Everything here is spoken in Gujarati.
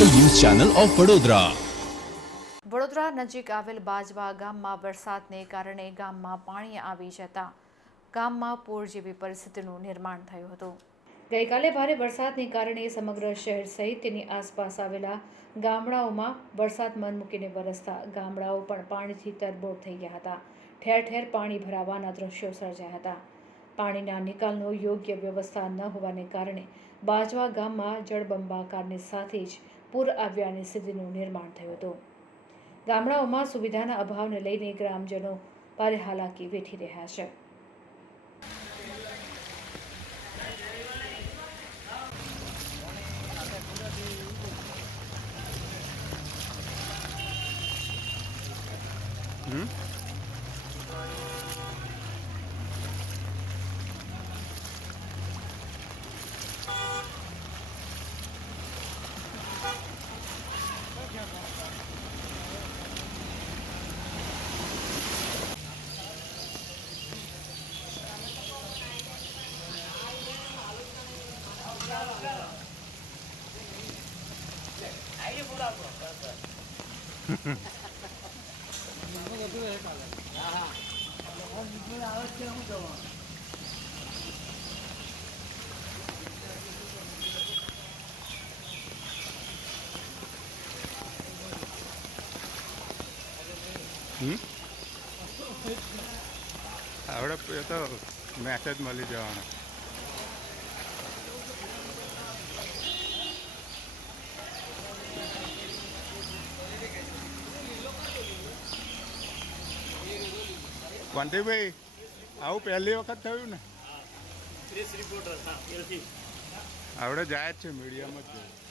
Channel of Vadodara. વડોદરા નજીક આવેલ બાજવા ગામમાં વરસાદને કારણે ગામમાં પાણી આવી જતા ગામમાં પૂર જેવી પરિસ્થિતિનું નિર્માણ થયું હતું. ગઈકાલે ભારે વરસાદને કારણે સમગ્ર શહેર સહિત તેની આસપાસ આવેલા ગામડાઓમાં વરસાદ મન મૂકીને વરસતા ગામડાઓ પણ પાણીથી તરબોળ થઈ ગયા હતા. ઠેર ઠેર પાણી ભરાવાના દ્રશ્યો સર્જાયા હતા. પાણીના નિકાલનો યોગ્ય વ્યવસ્થા ન હોવાને કારણે બાજવા ગામમાં જળબંબાકારની સાથે જ પૂર આવ્યાની સ્થિતિનું નિર્માણ થયું હતું. ગામડાઓમાં સુવિધાના અભાવને લઈને ગ્રામજનો ભારે હાલાકી વેઠી રહ્યા છે. 哎，不拉倒，不拉倒。哈哈哈哈哈！那我这边也打了。啊哈！我你不拉倒，天不走。આવડે એ તો મેસેજ મળી જવાનો. વંટીભાઈ આવું પહેલી વખત થયું ને? આવડે જાય જ છે મીડિયામાં જ જોયું.